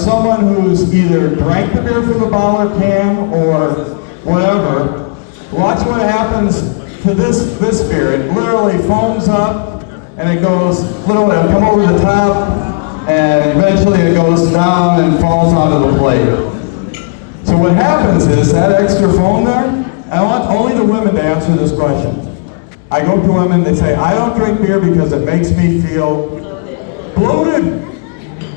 someone who's either drank the beer from the bottle or can or whatever, watch what happens to this beer. It literally foams up and it goes, literally it'll come over the top and eventually it goes down and falls onto the plate. So what happens is that extra foam there, I want only the women to answer this question. I go to women, they say, I don't drink beer because it makes me feel bloated.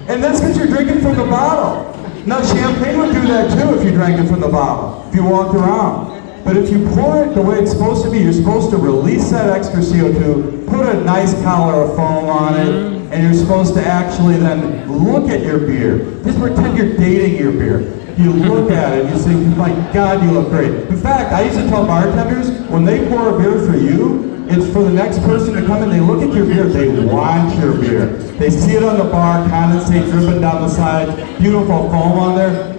And that's because you're drinking from the bottle. Now champagne would do that too if you drank it from the bottle, if you walked around. But if you pour it the way it's supposed to be, you're supposed to release that extra CO2, put a nice collar of foam on it, and you're supposed to actually then look at your beer. Just pretend you're dating your beer. You look at it, you say, my God, you look great. In fact, I used to tell bartenders, when they pour a beer for you, it's for the next person to come in, they look at your beer, they want your beer. They see it on the bar, condensate dripping down the side, beautiful foam on there.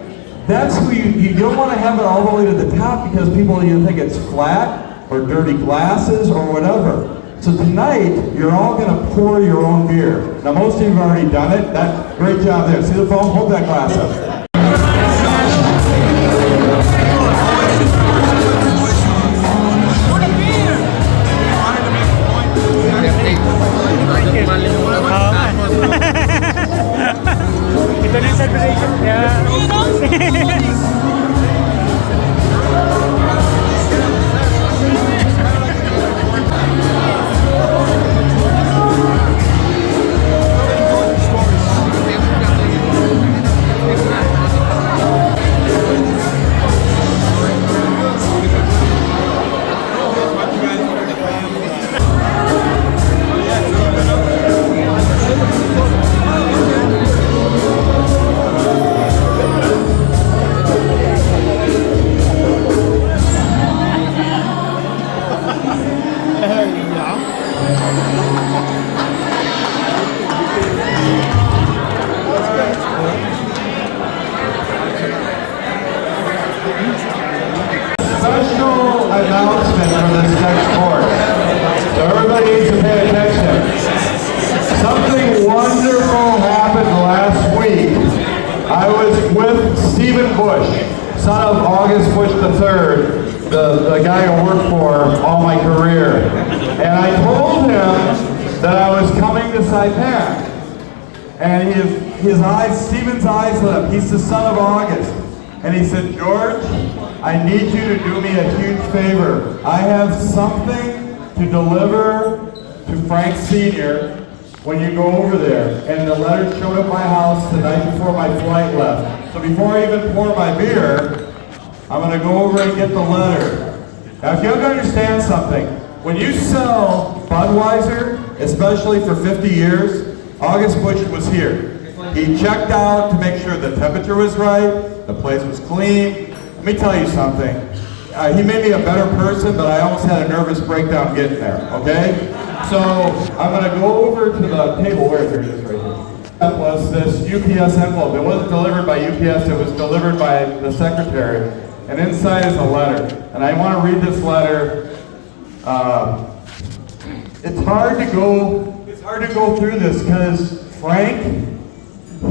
That's who you don't want to have it all the way to the top because people either think it's flat or dirty glasses or whatever. So tonight, you're all going to pour your own beer. Now most of you have already done it. Great job there. See the foam? Hold that glass up. Ito na yung separation niya. Announcement for this next course. So everybody needs to pay attention. Something wonderful happened last week. I was with Stephen Bush, son of August Bush III, the guy I worked for all my career. And I told him that I was coming to Saipan. And his eyes, Stephen's eyes lit up. He's the son of August. And he said, George, I need you to do me a huge favor. I have something to deliver to Frank Sr. when you go over there. And the letter showed up at my house the night before my flight left. So before I even pour my beer, I'm going to go over and get the letter. Now if you have to understand something, when you sell Budweiser, especially for 50 years, August Bush was here. He checked out to make sure the temperature was right, the place was clean. Let me tell you something. He made me a better person, but I almost had a nervous breakdown getting there, okay? So I'm going to go over to the table. Where is it right here? That was this UPS envelope. It wasn't delivered by UPS, it was delivered by the secretary. And inside is a letter. And I want to read this letter. It's hard to go through this because Frank,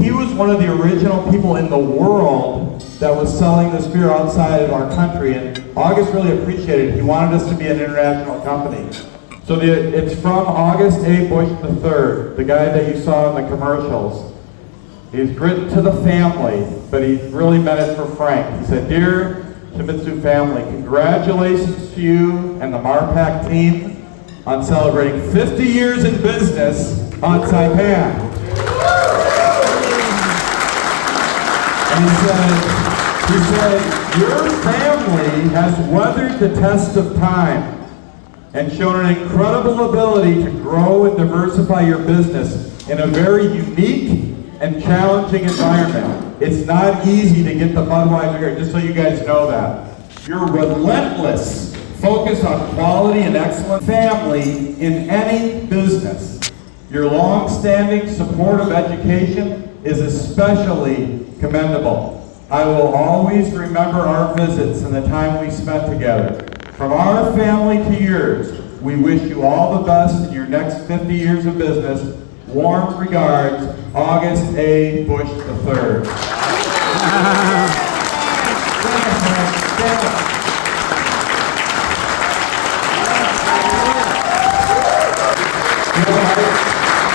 he was one of the original people in the world that was selling this beer outside of our country, and August really appreciated it. He wanted us to be an international company. So it's from August A. Bush III, the guy that you saw in the commercials. He's written to the family, but he really meant it for Frank. He said, Dear Shimizu family, congratulations to you and the Marpac team on celebrating 50 years in business on Saipan. And he said, your family has weathered the test of time and shown an incredible ability to grow and diversify your business in a very unique and challenging environment. It's not easy to get the Budweiser here, just so you guys know that. Your relentless focus on quality and excellent family in any business. Your long-standing support of education is especially commendable. I will always remember our visits and the time we spent together. From our family to yours, we wish you all the best in your next 50 years of business. Warm regards, August A. Bush III.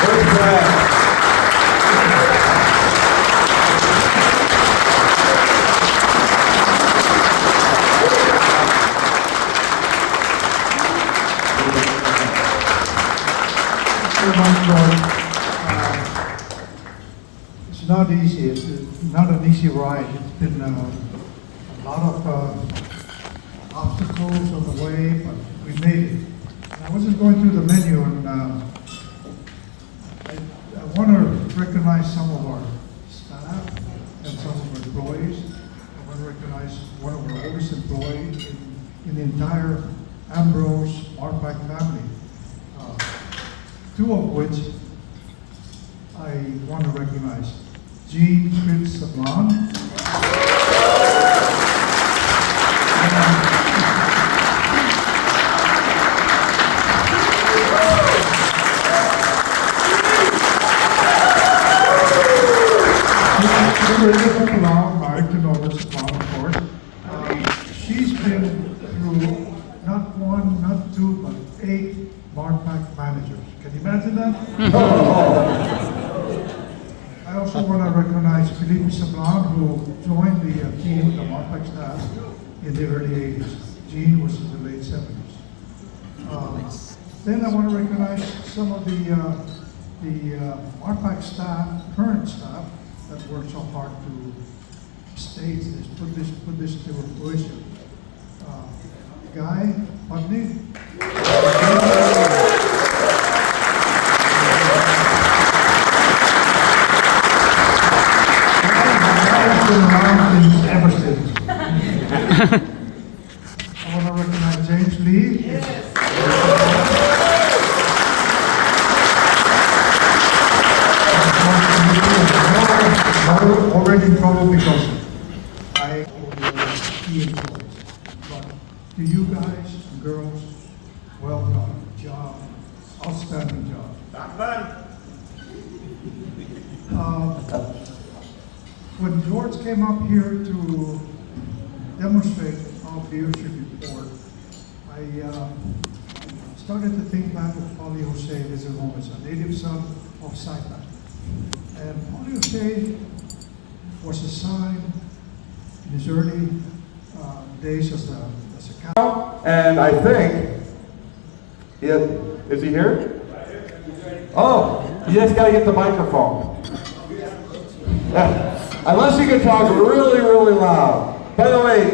Where's Brad? It's not easy. It's not an easy ride. It's been a lot of obstacles on the way, but we made it. I was just going through the menu, and I want to recognize some of our staff and some of our employees. I want to recognize one of our oldest employees in the entire Ambrose Marpac family. Two of which I want to recognize. Jean Fritz Sablan. Married to Nova Sablan, of course. She's been through not one, not two, but 8 Marpac managers. Can you imagine that? I also want to recognize Felipe Sablan, who joined the team, the Marpac staff, in the early 80s. Jean was in the late 70s. Then I want to recognize some of the Marpac staff, current staff, that worked so hard to stage this, put this to fruition. Guy Putney. Ever since. I want to recognize James Lee. Yes. Already in trouble because I key employees. But to you guys and girls, well done. Job. Outstanding job. When George came up here to demonstrate our leadership report, I started to think back of Paulie Jose Rizal-Gomez, a native son of Saipan. And Paulie Jose was assigned in his early days as a captain. And I think, is he here? Oh, you just gotta get the microphone. Yeah. Unless you can talk really, really loud. By the way,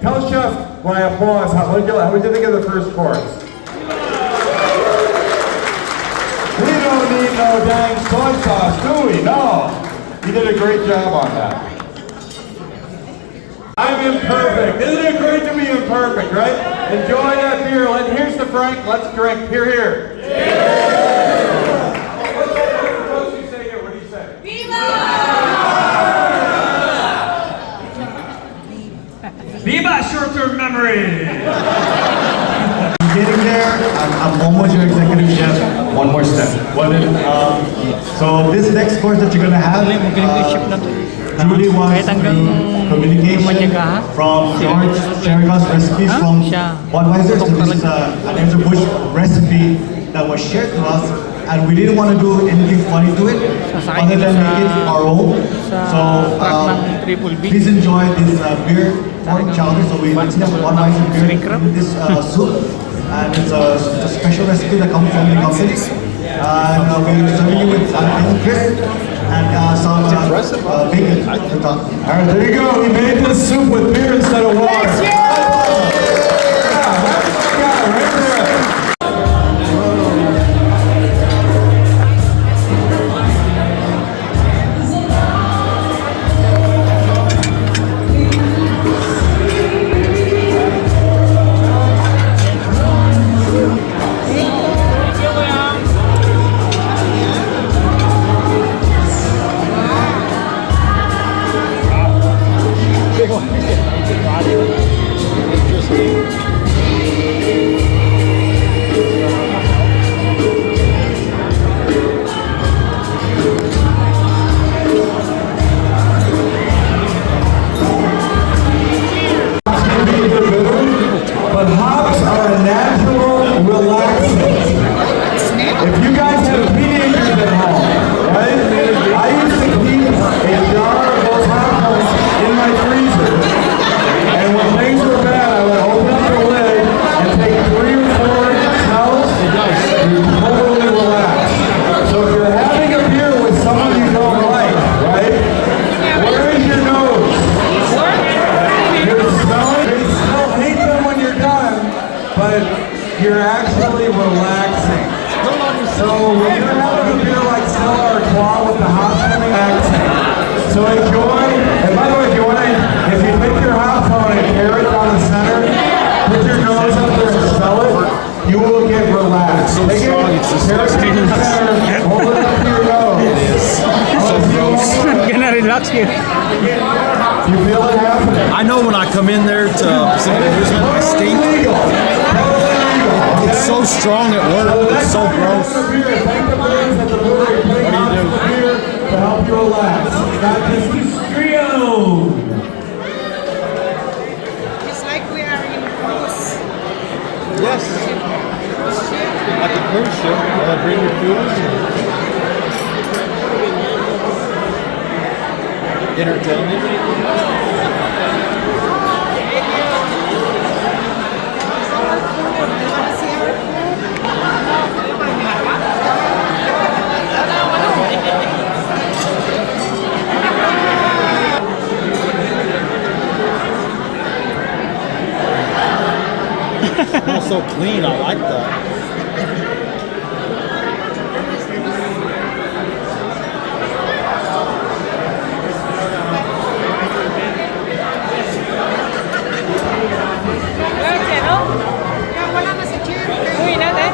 tell Chef when I applause, how did you think of the first course? We don't need no dang soy sauce, do we? No. You did a great job on that. I'm imperfect. Isn't it great to be imperfect, right? Enjoy that beer. Here's to Frank. Let's drink. Here, here. Yeah. What do you say here? What do you say? Viva short-term memory! Getting there, I'm almost your executive chef. One more step. So this next course that you're gonna have, Julie wants communication from George Cherica's recipes from Budweiser. So this is an Anheuser-Busch recipe that was shared to us, and we didn't want to do anything funny to it, other than make it our own. So please enjoy this beer pork chowder. So we mix up Budweiser beer in this soup, and it's a special recipe that comes from the company. And we're serving you with bacon crisp and some bacon on top. All right, there you go. He made this soup with beer instead of water. Wow. but you're actually relaxing. So when you're having a beer like Stella Artois with the hops coming relaxing. So enjoy, and by the way, if you take your hop cone and carry it down the center, put your nose up there and smell it, you will get relaxed. Take it, carry it to the center, hold it up to your nose. It is. Gonna relax here. You feel it happening? I know when I come in there to Pacific Amusement, I stink. It's so strong at work. It's so gross. What do you do? To help you relax. Not just Trio. It's like we are in cruise. Yes. At the cruise ship, bring your food. Entertainment. Smells so clean, I like that. Wala na si Chair. Uy, natin.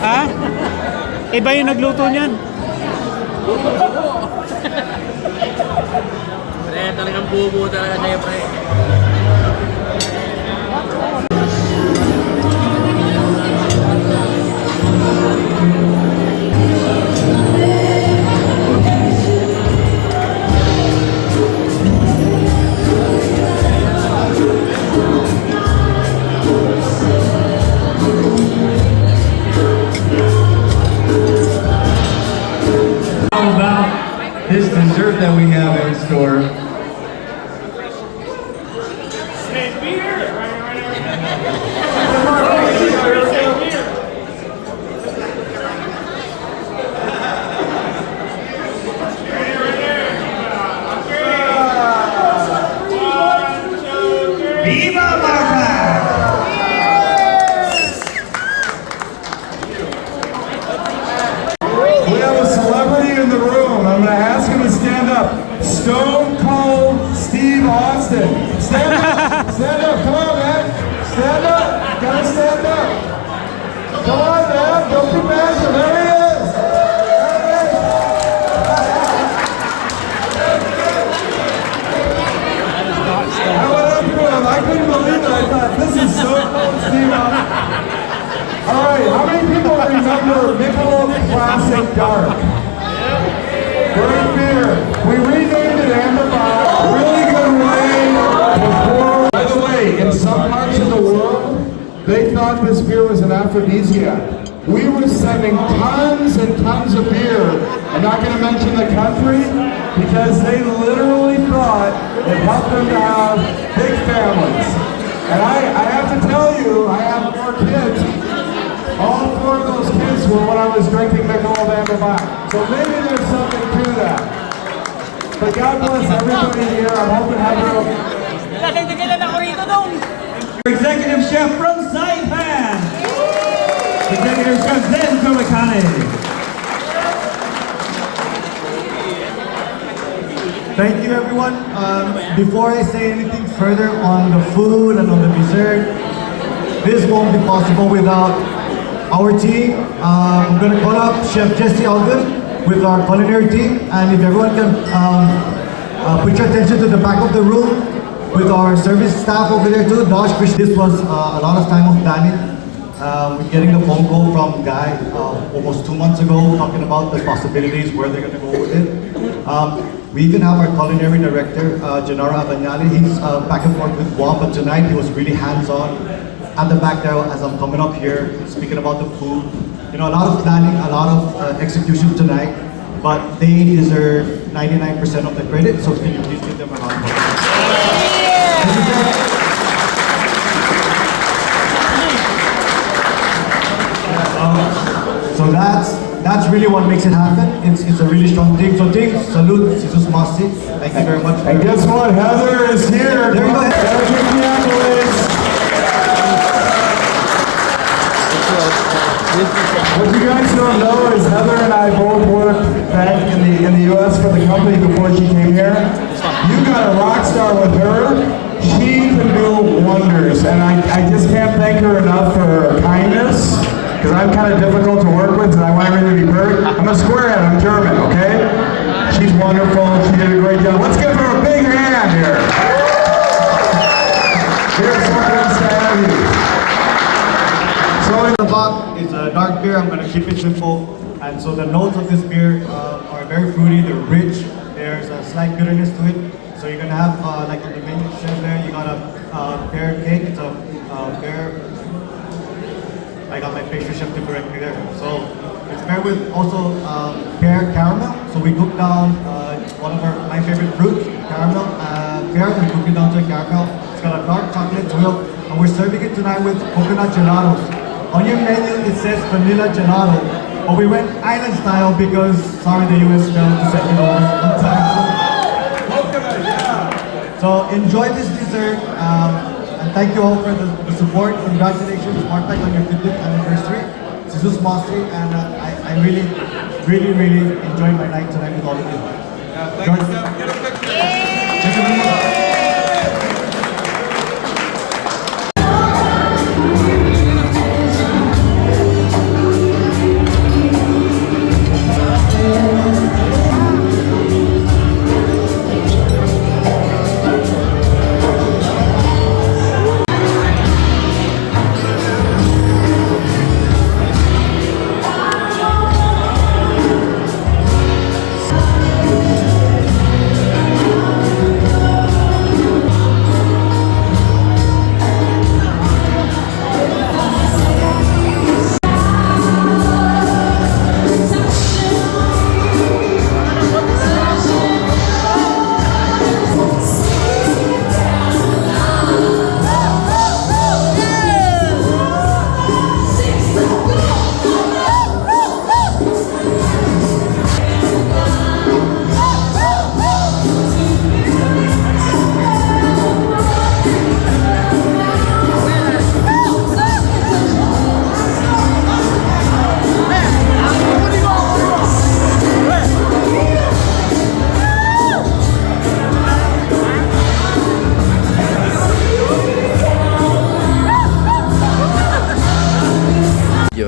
Ha? Iba yung nagluto niyan. Pre, talagang bubo talaga sa'yo, pre. How about this dessert that we have in store? Viva Marpac! We have a celebrity in the room. I'm going to ask him to stand up. Stone Cold Steve Austin. Stand up. Stand up. Come on, man. Stand up. Gotta stand up. Come on, man. Don't be bashful. There he is. There he is. I went up to him. I couldn't believe it. I thought, this is Stone Cold Steve Austin. All right, how many people remember Michelob Classic Dark? Great beer. We renamed it Marpac. Really good way to pour. By the way, in some parts of the world, they thought this beer was an aphrodisiac. We were sending tons and tons of beer. I'm not going to mention the country because they literally thought it helped them to have big families. And I have to tell you, I have 4 kids. All 4 of those kids were when I was drinking Michelob Marpac. So maybe there's something to that. But God bless everybody here. I'm hoping having Executive Chef from Saipan. Executive Chef Zen Kumakane. Thank you, everyone. Before I say anything further on the food and on the dessert, this won't be possible without our team. I'm going to call up Chef Jesse Alvin with our culinary team, and if everyone can put your attention to the back of the room with our service staff over there too. Dosh, Krish, this was a lot of time of planning. We're getting the phone call from Guy almost 2 months ago talking about the possibilities, where they're going to go with it. We even have our culinary director, Gennaro Abanyali. He's back and forth with Guam, but tonight he was really hands-on at the back there as I'm coming up here, speaking about the food. You know, a lot of planning, a lot of execution tonight, but they deserve 99% of the credit, so can you please give them a round of applause? So that's that's really what makes it happen. It's a really strong team. So team, salute, Jesus Masti. Thank you very much. And guess what? Heather is here. There you go. Gotta give the accolades. What you guys don't know is Heather and I both worked back in the U.S. for the company before she came here. You got a rock star with her. She can do wonders, and I just can't thank her enough for her kindness, because I'm kind of difficult to work with, and I want everything to be perfect. I'm a squarehead, I'm German, okay? She's wonderful, she did a great job. Let's give her a big hand here. Here's something to have you. So in The Marpac is a dark beer. I'm going to keep it simple. And so the notes of this beer are very fruity, they're rich, there's a slight bitterness to it. So you're going to have, like the menu says there, you got a pear cake. It's a pear, I got my pastry chef to correct me there. So it's paired with also pear caramel. So we cooked down one of my favorite fruits, caramel, pear, we cooked it down to caramel. It's got a dark chocolate twill, and we're serving it tonight with coconut gelatos. On your menu, it says vanilla gelato, but we went island style because, sorry, the US failed to send it over on time. So enjoy this dessert, and thank you all for the support. Congratulations, Marpac, on your 50th anniversary. Jesus Masti, and I really enjoyed my night tonight with all of you. Thank you, Thank you very much.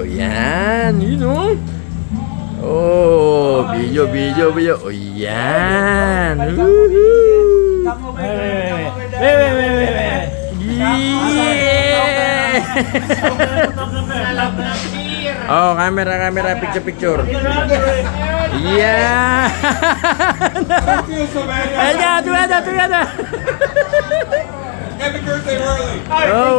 Yan, you know. Oh, video. Oh, yan. Woohoo. Yeah. Oh, camera, picture. Yeah. Together. Happy birthday early. Oh.